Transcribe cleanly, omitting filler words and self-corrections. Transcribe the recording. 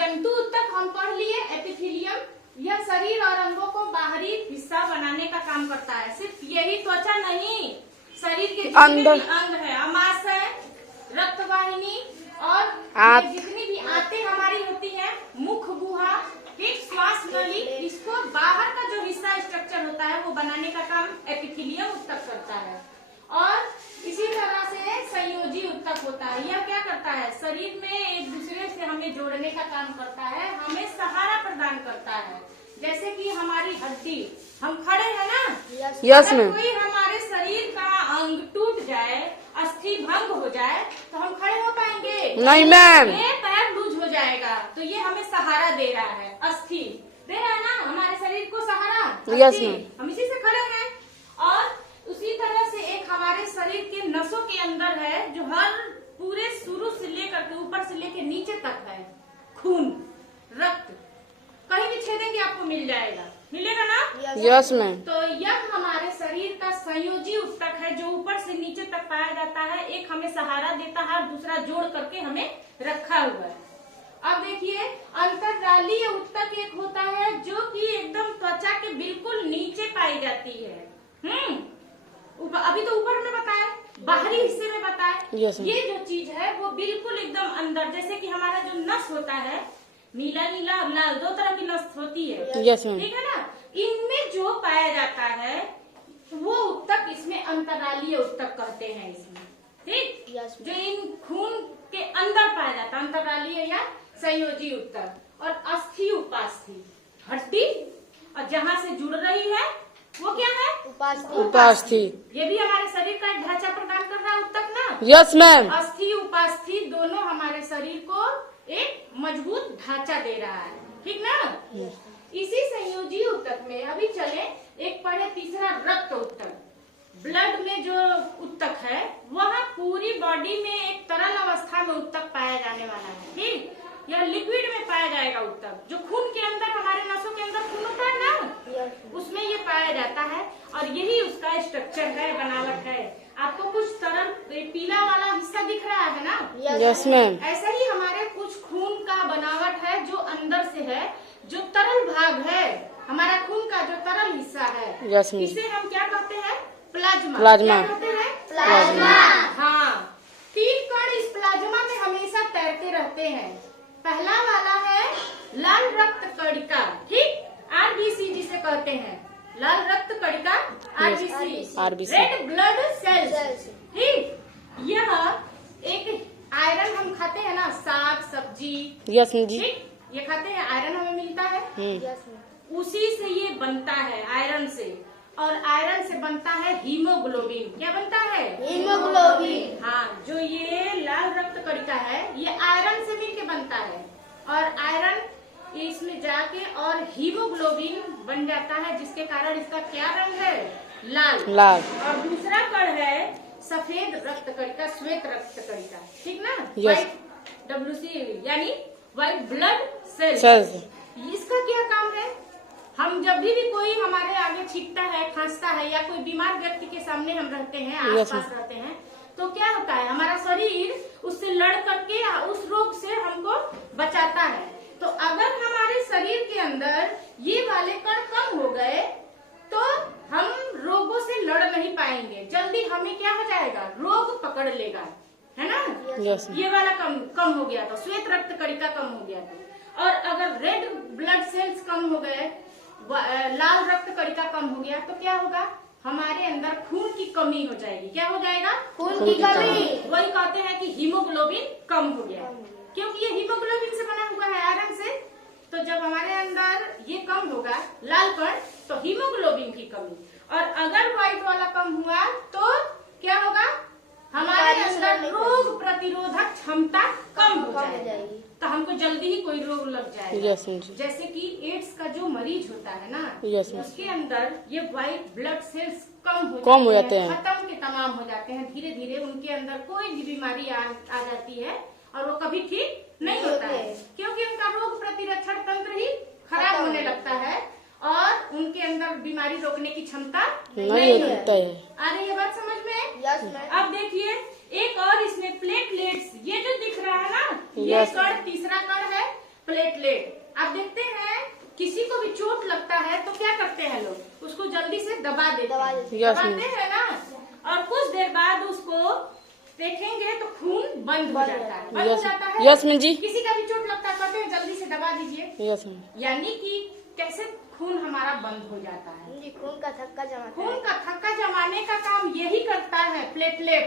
जंतु ऊतक हम पढ़ लिए। एपिथेलियम यह शरीर और अंगों को बाहरी हिस्सा बनाने का काम करता है। सिर्फ यही त्वचा नहीं, शरीर के जितने भी अंग है, आमाशय, रक्तवाहिनी और जितनी भी आंतें हमारी होती है, मुख गुहा, एक श्वास नली, इसको बाहर का जो हिस्सा स्ट्रक्चर होता है वो बनाने का काम एपिथेलियम ऊतक करता है। और इसी तरह से संयोजी ऊतक होता है। यह क्या करता है? शरीर में एक दूसरे से हमें जोड़ने का काम करता है, हमें सहारा प्रदान करता है। जैसे कि हमारी हड्डी, हम खड़े हैं ना, यस अगर कोई हमारे शरीर का अंग टूट जाए, अस्थि भंग हो जाए, तो हम खड़े हो पाएंगे? नहीं मैम, ये पैर लूज हो जाएगा। तो ये हमें सहारा दे रहा है, अस्थि दे रहा है ना हमारे शरीर को सहारा। यस मैम, हम इसी से खड़े हैं। और उसी तरह से एक हमारे शरीर के नसों के अंदर है, जो हर पूरे शुरू से लेकर के ऊपर से लेकर नीचे तक है, खून, रक्त, कहीं भी छेदेंगे आपको मिल जाएगा, मिलेगा ना? Yes ma'am. तो यह हमारे शरीर का संयोजी ऊतक है, जो ऊपर से नीचे तक पाया जाता है। एक हमें सहारा देता है और दूसरा जोड़ करके हमें रखा हुआ है। अब देखिए, अंतररालीय ऊतक एक होता है जो कि एकदम त्वचा के बिल्कुल नीचे पाई जाती है। अभी तो ऊपर में बताया, बाहरी हिस्से में बताया। ये जो चीज है वो बिल्कुल एकदम अंदर, जैसे कि हमारा जो नस होता है, नीला नीला लाल, दो तरह की नस होती है, ठीक है ना? इनमें जो पाया जाता है वो ऊतक इसमें अंतरालीय ऊतक कहते हैं इसमें, ठीक? जो इन खून के अंदर पाया जाता है, अंतरालीय या संयोजी ऊतक। और अस्थि उपास्थि, हड्डी और जहाँ से जुड़ रही है वो क्या है? उपास्थि। ये भी हमारे शरीर का एक ढांचा प्रदान कर रहा है ऊतक ना? Yes ma'am. अस्थि उपास्थि दोनों हमारे शरीर को एक मजबूत ढांचा दे रहा है, ठीक ना? इसी संयोजी ऊतक में अभी चले, एक पढ़े तीसरा रक्त ऊतक। ब्लड में जो ऊतक है वह पूरी बॉडी में एक तरल अवस्था में ऊतक पाया जाने वाला है, ठीक? यह लिक्विड में पाया जाएगा ऊतक, जो खून के अंदर, हमारे नसों के अंदर खून होता है ना, उसमें ये पाया जाता है। और यही उसका स्ट्रक्चर है, बनावट है। आपको कुछ तरल पीला वाला हिस्सा दिख रहा है ना? Yes ma'am. ऐसा ही हमारे कुछ खून का बनावट है जो अंदर से है, जो तरल भाग है हमारा खून का, जो तरल हिस्सा है, इसे हम क्या कहते हैं? प्लाज्मा। प्लाज्मा क्या कहते हैं? प्लाज्मा। हाँ, 3 कण इस प्लाज्मा में हमेशा तैरते रहते हैं। पहला वाला है लाल रक्त कणिका, ठीक? आरबीसी जिसे कहते हैं, लाल रक्त कणिका, आरबीसी, रेड ब्लड सेल्स, ठीक? यह एक आयरन हम खाते हैं ना, साग सब्जी, यस जी, ठीक? ये खाते हैं, आयरन हमें मिलता है, उसी से ये बनता है, आयरन से। और आयरन से बनता है हीमोग्लोबिन। क्या बनता है? हीमोग्लोबिन। हाँ, जो ये लाल रक्त कणिका है ये आयरन से मिलके बनता है, और आयरन इसमें जाके और हीमोग्लोबिन बन जाता है, जिसके कारण इसका क्या रंग है? लाल। और दूसरा कण है सफेद रक्त कणिका, श्वेत रक्त कणिका, ठीक ना? व्हाइट WC यानी व्हाइट ब्लड सेल्स। इसका क्या काम है? हम जब भी कोई हमारे आगे छींकता है, खांसता है, या कोई बीमार व्यक्ति के सामने हम रहते हैं, आसपास रहते हैं, तो क्या होता है? हमारा शरीर उससे लड़ करके उस रोग से हमको बचाता है। तो अगर हमारे शरीर के अंदर ये वाले कण कम हो गए तो हम रोगों से लड़ नहीं पाएंगे, जल्दी हमें क्या हो जाएगा? रोग पकड़ लेगा, है ना? ये वाला कम हो गया तो, श्वेत रक्त कणिका कम हो गया तो। और अगर रेड ब्लड सेल्स कम हो गए, लाल रक्त कणिका कम हो गया, तो क्या होगा? हमारे अंदर खून की कमी हो जाएगी। क्या हो जाएगा? खून की कमी। वही कहते हैं कि हीमोग्लोबिन कम हो गया, क्योंकि ये हीमोग्लोबिन से बना हुआ है, आयरन से। तो जब हमारे अंदर ये कम होगा, लाल कण, तो हीमोग्लोबिन की कमी। और अगर व्हाइट वाला कम हुआ तो क्या होगा? हमारे अंदर रोग प्रतिरोधक क्षमता कम हो जाएगी, तो हमको जल्दी ही कोई रोग लग जाएगा। जैसे कि एड्स का जो मरीज होता है ना, उसके अंदर ये व्हाइट ब्लड सेल्स कम हो जाते हैं, खत्म के तमाम हो जाते हैं। धीरे धीरे उनके अंदर कोई भी बीमारी आ जाती है और वो कभी ठीक नहीं होता है, क्योंकि उनका रोग प्रतिरक्षण तंत्र ही खराब होने लगता है और उनके अंदर बीमारी रोकने की क्षमता नहीं होती है। आ रही है बात समझ में? अब देखिए, एक और इसमें प्लेटलेट्स, ये जो दिख रहा है ना, ये कण तीसरा कण है। प्लेटलेट। आप देखते हैं किसी को भी चोट लगता है तो क्या करते हैं लोग, उसको जल्दी से दबा देते हैं ना, और कुछ देर बाद उसको देखेंगे तो खून बंद हो जाता है, बंद हो जाता है। यस मैम जी। किसी का भी चोट लगता है कहते हैं जल्दी से दबा दीजिए। Yes ma'am. यानी कि कैसे खून हमारा बंद हो जाता है। खून का थक्का जमाने का काम यही करता है प्लेटलेट।